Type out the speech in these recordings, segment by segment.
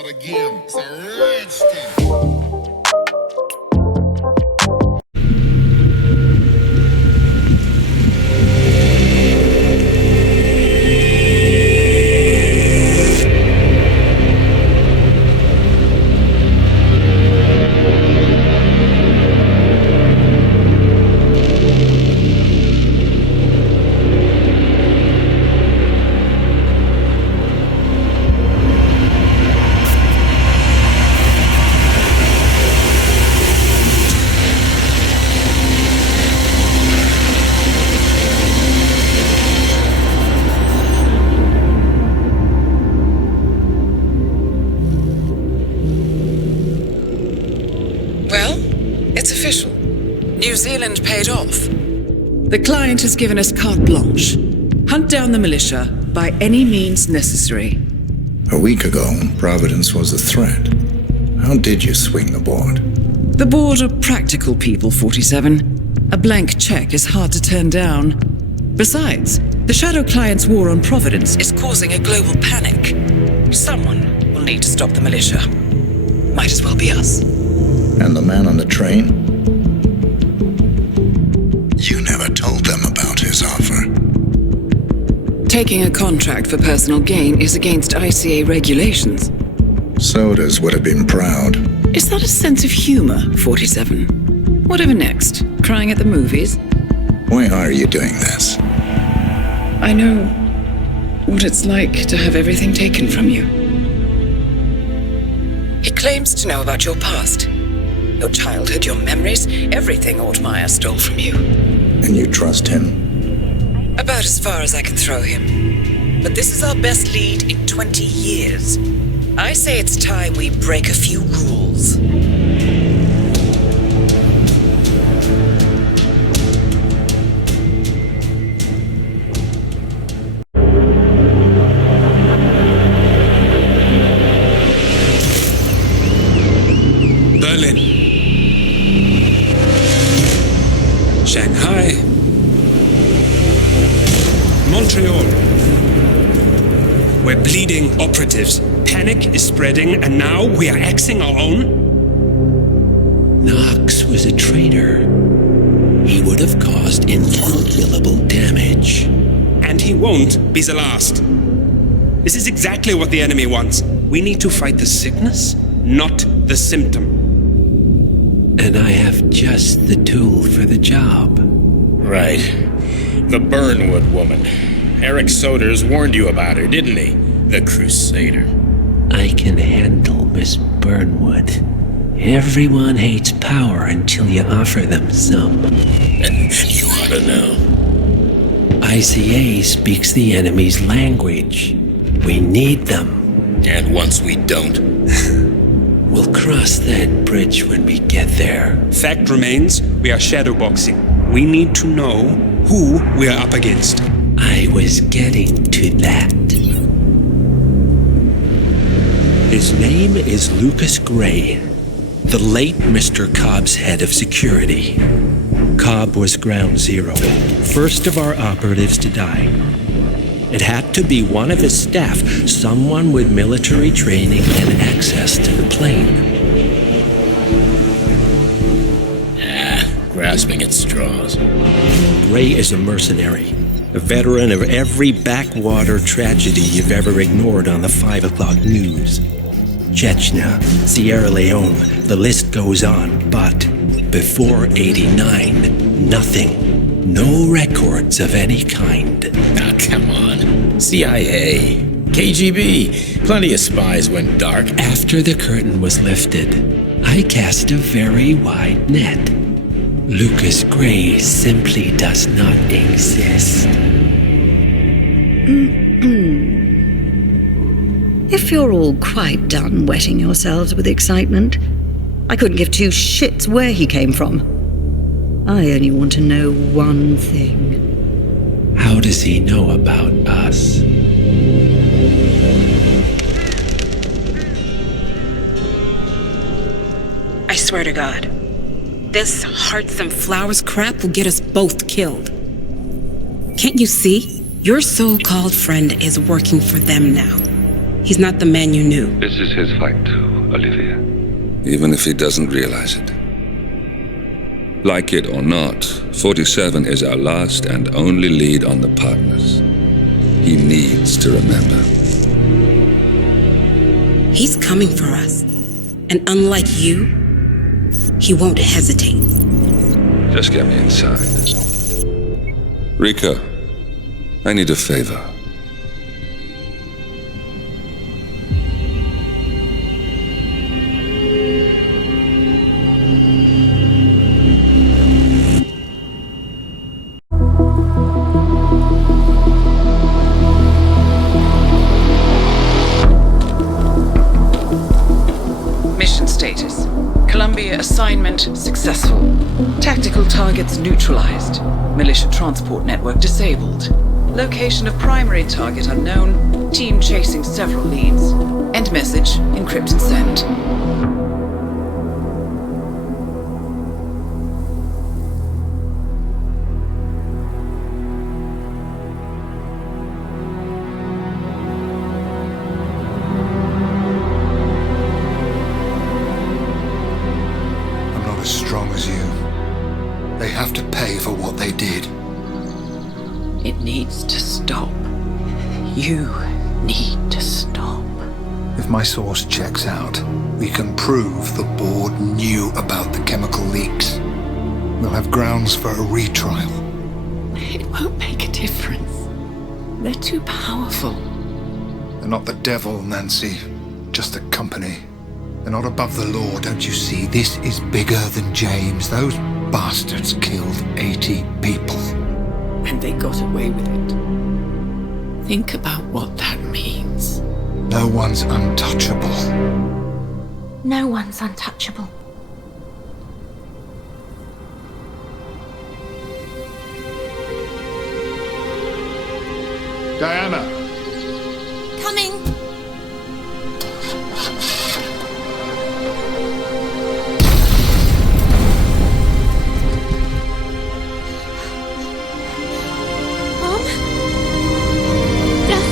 start again. It's a rich thing. It's official. New Zealand paid off. The client has given us carte blanche. Hunt down the militia by any means necessary. A week ago, Providence was a threat. How did you swing the board? The board are practical people, 47. A blank check is hard to turn down. Besides, the Shadow Client's war on Providence is causing a global panic. Someone will need to stop the militia. Might as well be us. And the man on the train? You never told them about his offer. Taking a contract for personal gain is against ICA regulations. Sodas would have been proud. Is that a sense of humor, 47? Whatever next? Crying at the movies? Why are you doing this? I know what it's like to have everything taken from you. He claims to know about your past. Your childhood, your memories, everything Ortmeyer stole from you. And you trust him? About as far as I can throw him. But this is our best lead in 20 years. I say it's time we break a few rules. Shanghai, Montreal. We're bleeding operatives. Panic is spreading, and now we are axing our own? Knox was a traitor. He would have caused incalculable damage. And he won't be the last. This is exactly what the enemy wants. We need to fight the sickness, not the symptom. And I have just the tool for the job. Right. The Burnwood woman. Eric Soders warned you about her, didn't he? The Crusader. I can handle Miss Burnwood. Everyone hates power until you offer them some. You ought to know. ICA speaks the enemy's language. We need them. And once we don't... We'll cross that bridge when we get there. Fact remains, we are shadowboxing. We need to know who we are up against. I was getting to that. His name is Lucas Gray, the late Mr. Cobb's head of security. Cobb was ground zero, first of our operatives to die. It had to be one of his staff, someone with military training and access to the plane. Grasping at straws. Gray is a mercenary, a veteran of every backwater tragedy you've ever ignored on the 5 o'clock news. Chechnya, Sierra Leone, the list goes on, but before '89, nothing. No records of any kind. Ah, come on. CIA, KGB, plenty of spies went dark. After the curtain was lifted, I cast a very wide net. Lucas Gray simply does not exist. If you're all quite done wetting yourselves with excitement, I couldn't give two shits where he came from. I only want to know one thing. How does he know about us? I swear to God, this hearts and flowers crap will get us both killed. Can't you see? Your so-called friend is working for them now. He's not the man you knew. This is his fight too, Olivia. Even if he doesn't realize it. Like it or not, 47 is our last and only lead on the partners. He needs to remember. He's coming for us. And unlike you, he won't hesitate. Just get me inside. Rico, I need a favor. Mission status. Columbia assignment successful. Tactical targets neutralized. Militia transport network disabled. Location of primary target unknown. Team chasing several leads. End message, encrypt and send. I'm not as strong as you. They have to pay for what they did. It needs to stop. You need to stop. If my source checks out, we can prove the board knew about the chemical leaks. We'll have grounds for a retrial. It won't make a difference. They're too powerful. They're not the devil, Nancy. Just a company. They're not above the law, don't you see? This is bigger than James. Those bastards killed 80 people. And they got away with it. Think about what that means. No one's untouchable. No one's untouchable. Diana! Coming! Mom? Dad?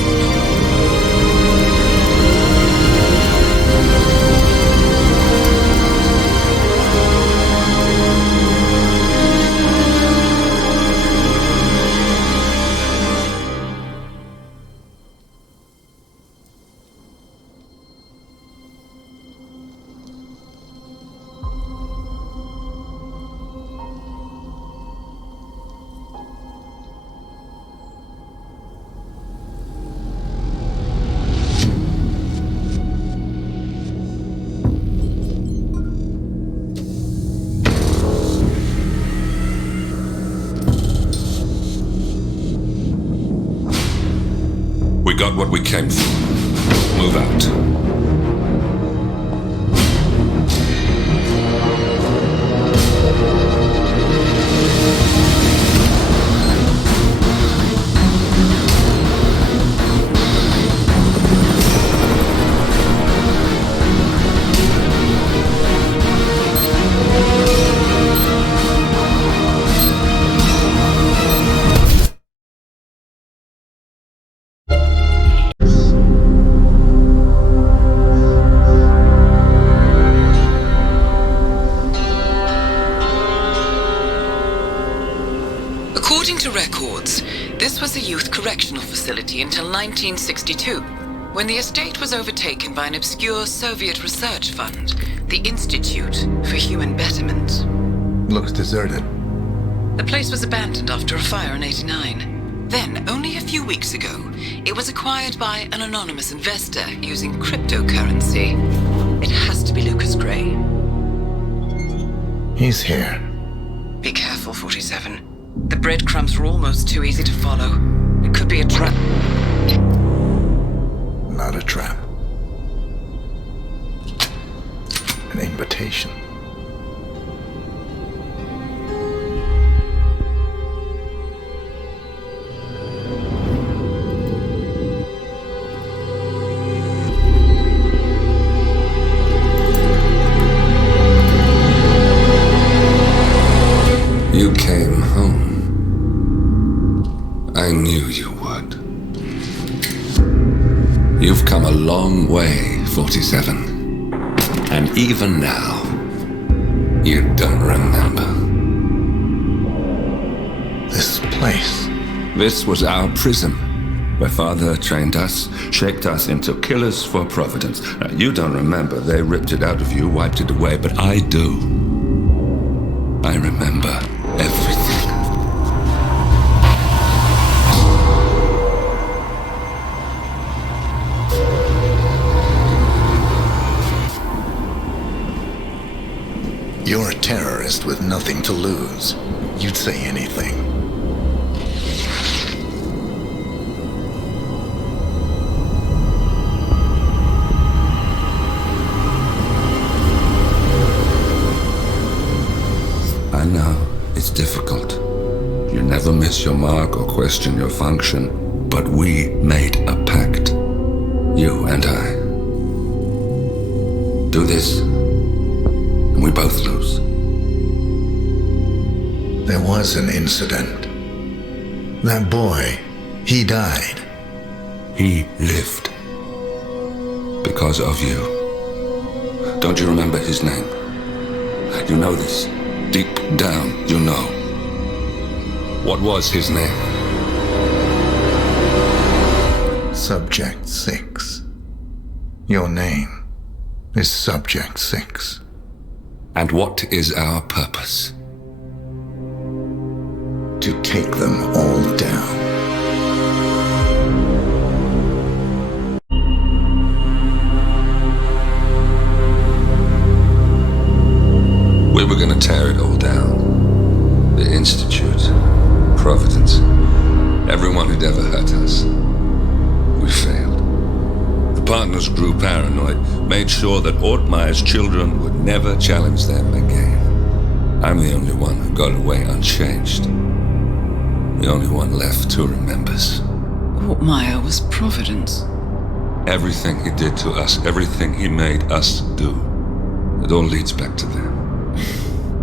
We got what we came for. Move out. According to records, this was a youth correctional facility until 1962, when the estate was overtaken by an obscure Soviet research fund, the Institute for Human Betterment. Looks deserted. The place was abandoned after a fire in '89. Then, only a few weeks ago, it was acquired by an anonymous investor using cryptocurrency. It has to be Lucas Gray. He's here. Be careful, 47. The breadcrumbs were almost too easy to follow. It could be a trap. Not a trap. An invitation. You came home. I knew you would. You've come a long way, 47. And even now, you don't remember. This place. This was our prison, where Father trained us, shaped us into killers for Providence. Now, you don't remember. They ripped it out of you, wiped it away, but I do. I remember everything. You're a terrorist with nothing to lose. You'd say anything. I know, it's difficult. You never miss your mark or question your function, but we made a pact. You and I. Do this, and we both lose. There was an incident. That boy, he died. He lived. Because of you. Don't you remember his name? You know this. Deep down, you know. What was his name? Subject 6. Your name is Subject 6. And what is our purpose? To take them all down. We were gonna tear it all down. The Institute, Providence, everyone who'd ever hurt us. We failed. The partners grew paranoid, made sure that Ortmeyer's children would never challenge them again. I'm the only one who got away unchanged. The only one left who remembers. Ortmeyer was Providence. Everything he did to us, everything he made us do, it all leads back to them.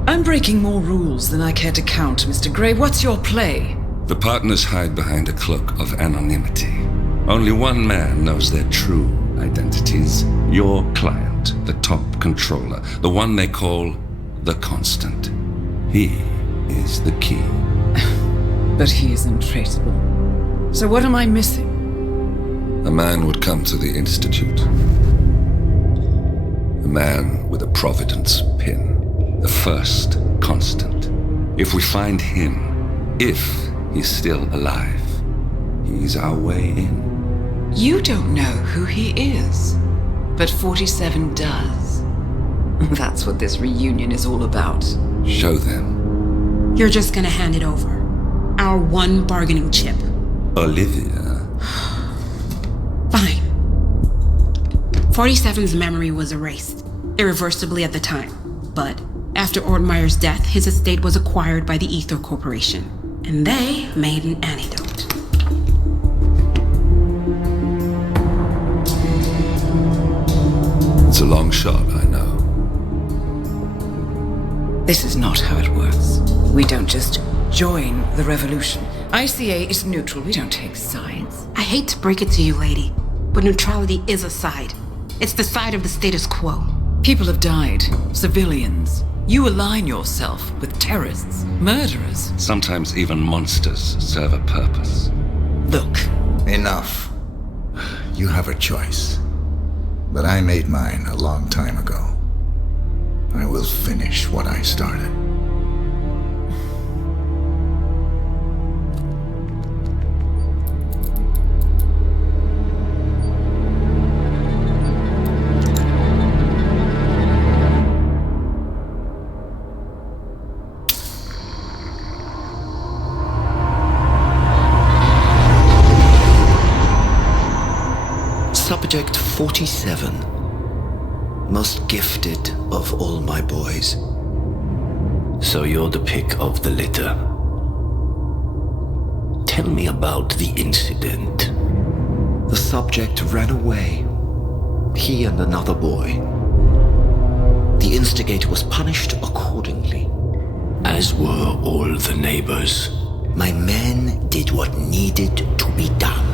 I'm breaking more rules than I care to count, Mr. Gray. What's your play? The partners hide behind a cloak of anonymity. Only one man knows their true identities. Your client, the top controller, the one they call the Constant. He is the key. But he is untraceable. So what am I missing? A man would come to the Institute. A man with a Providence pin. The first Constant. If we find him, if he's still alive, he's our way in. You don't know who he is, but 47 does. That's what this reunion is all about. Show them. You're just gonna hand it over. Our one bargaining chip. Olivia. Fine. 47's memory was erased, irreversibly at the time. But after Ortmeyer's death, his estate was acquired by the Ether Corporation. And they made an antidote. It's a long shot, I know. This is not how it works. We don't just join the revolution. ICA is neutral. We don't take sides. I hate to break it to you, lady, but neutrality is a side. It's the side of the status quo. People have died. Civilians. You align yourself with terrorists, murderers. Sometimes even monsters serve a purpose. Look. Enough. You have a choice. But I made mine a long time ago. I will finish what I started. Subject 47. Most gifted of all my boys. So you're the pick of the litter. Tell me about the incident. The subject ran away. He and another boy. The instigator was punished accordingly. As were all the neighbors. My men did what needed to be done.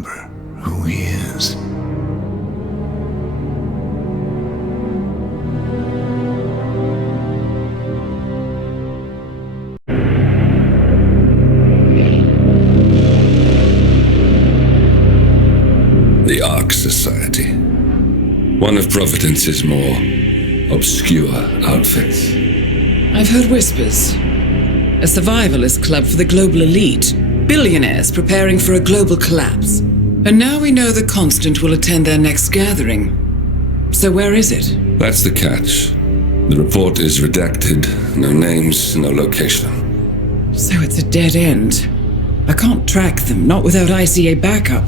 remember who he is. The Ark Society. One of Providence's more obscure outfits. I've heard whispers. A survivalist club for the global elite. Billionaires preparing for a global collapse. And now we know the Constant will attend their next gathering. So where is it? That's the catch. The report is redacted. No names, no location. So it's a dead end. I can't track them, not without ICA backup.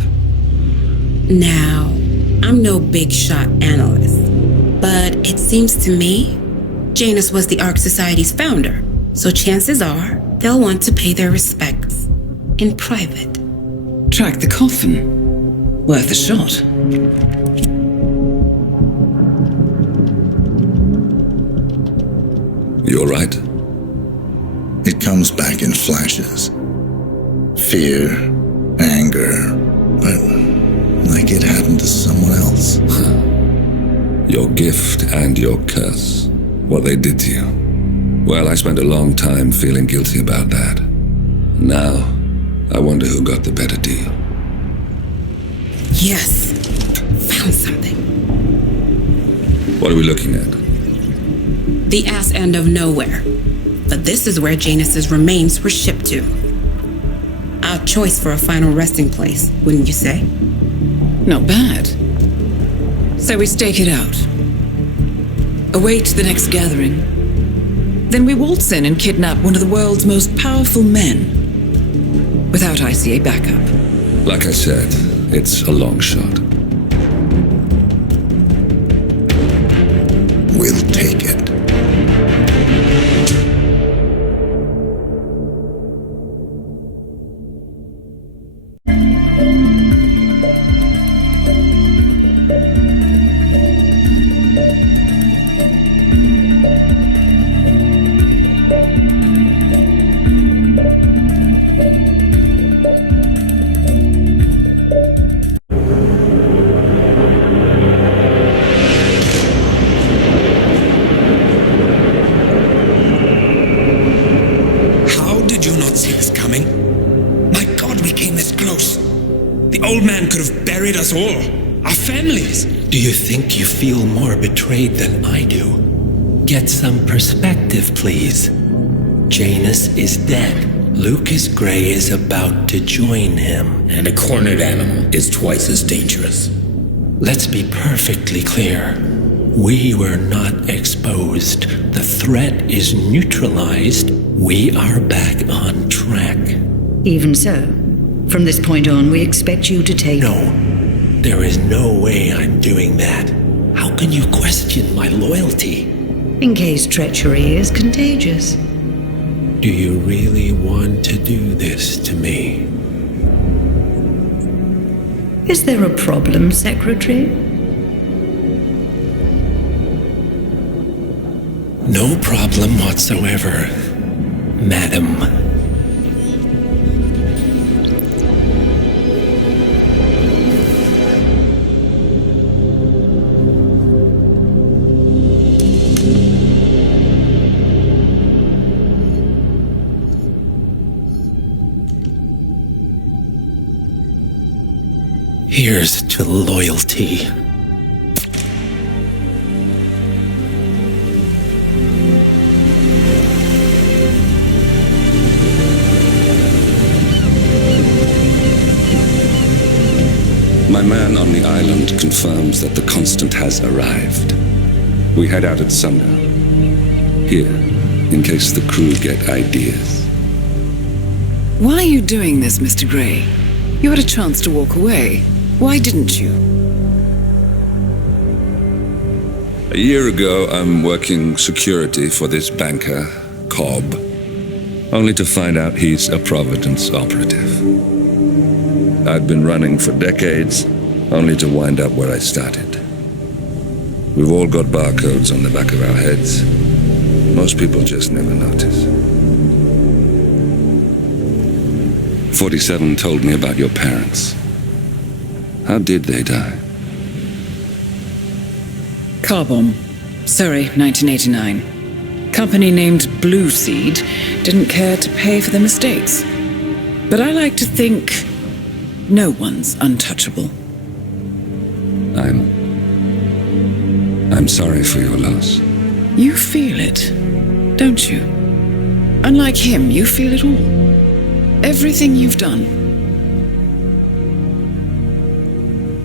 Now, I'm no big shot analyst, but it seems to me Janus was the Ark Society's founder, so chances are they'll want to pay their respects in private. Track the coffin. Worth a shot. You're right. It comes back in flashes. Fear, anger, but like it happened to someone else. Your gift and your curse. What they did to you. Well, I spent a long time feeling guilty about that. Now, I wonder who got the better deal. Yes, found something. What are we looking at? The ass end of nowhere. But this is where Janus's remains were shipped to. Our choice for a final resting place, wouldn't you say? Not bad. So we stake it out. Await the next gathering. Then we waltz in and kidnap one of the world's most powerful men. Without ICA backup. Like I said, it's a long shot. We'll take it. Us all, our families. Do you think you feel more betrayed than I do? Get some perspective, please. Janus is dead. Lucas Gray is about to join him. And a cornered animal is twice as dangerous. Let's be perfectly clear. We were not exposed. The threat is neutralized. We are back on track. Even so, from this point on, we expect you to take... No. There is no way I'm doing that. How can you question my loyalty? In case treachery is contagious. Do you really want to do this to me? Is there a problem, Secretary? No problem whatsoever, Madam. Here's to loyalty. My man on the island confirms that the Constant has arrived. We head out at sundown. Here, in case the crew get ideas. Why are you doing this, Mr. Gray? You had a chance to walk away. Why didn't you? A year ago, I'm working security for this banker, Cobb, only to find out he's a Providence operative. I'd been running for decades, only to wind up where I started. We've all got barcodes on the back of our heads. Most people just never notice. 47 told me about your parents. How did they die? Car bomb. Surrey, 1989. Company named Blue Seed didn't care to pay for their mistakes. But I like to think no one's untouchable. I'm sorry for your loss. You feel it, don't you? Unlike him, you feel it all. Everything you've done.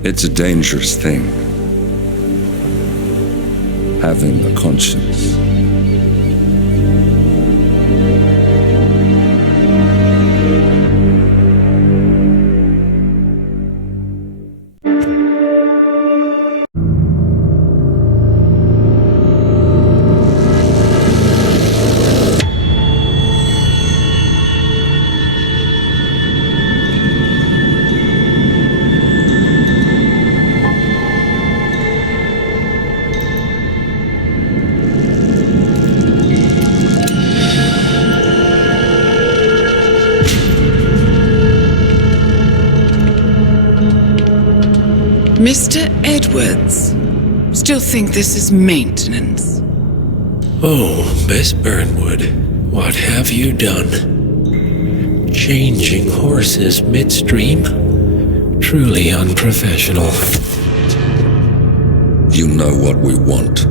It's a dangerous thing. Having a conscience. Mr. Edwards, still think this is maintenance? Oh, Miss Burnwood, what have you done? Changing horses midstream? Truly unprofessional. You know what we want.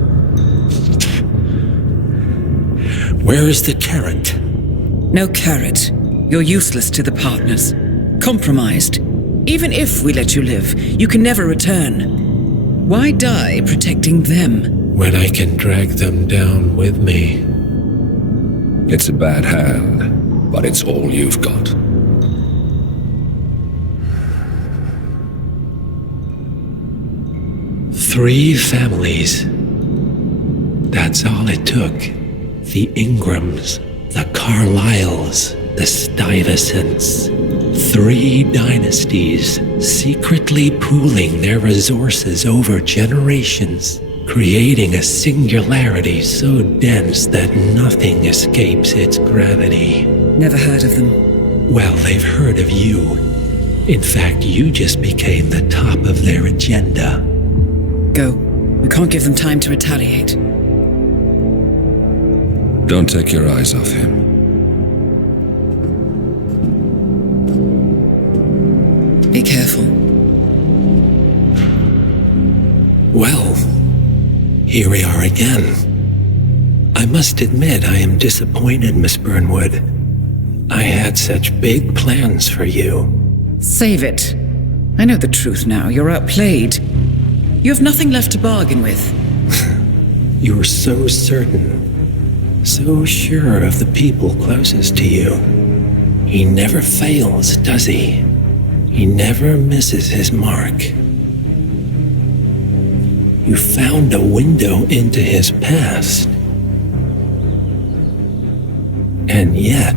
Where is the carrot? No carrot. You're useless to the partners. Compromised. Even if we let you live, you can never return. Why die protecting them? When I can drag them down with me. It's a bad hand, but it's all you've got. Three families. That's all it took. The Ingrams, the Carlyles, the Stuyvesants. 3 dynasties secretly pooling their resources over generations, creating a singularity so dense that nothing escapes its gravity. Never heard of them. Well, they've heard of you. In fact, you just became the top of their agenda. Go. We can't give them time to retaliate. Don't take your eyes off him. Be careful. Well, here we are again. I must admit I am disappointed, Miss Burnwood. I had such big plans for you. Save it. I know the truth now. You're outplayed. You have nothing left to bargain with. You were so certain, so sure of the people closest to you. He never fails, does he? He never misses his mark. You found a window into his past. And yet,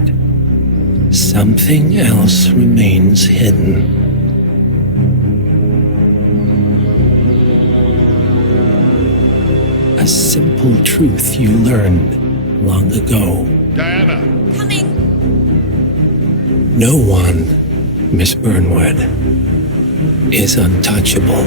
something else remains hidden. A simple truth you learned long ago. Diana! Coming! No one, Miss Burnwood, is untouchable.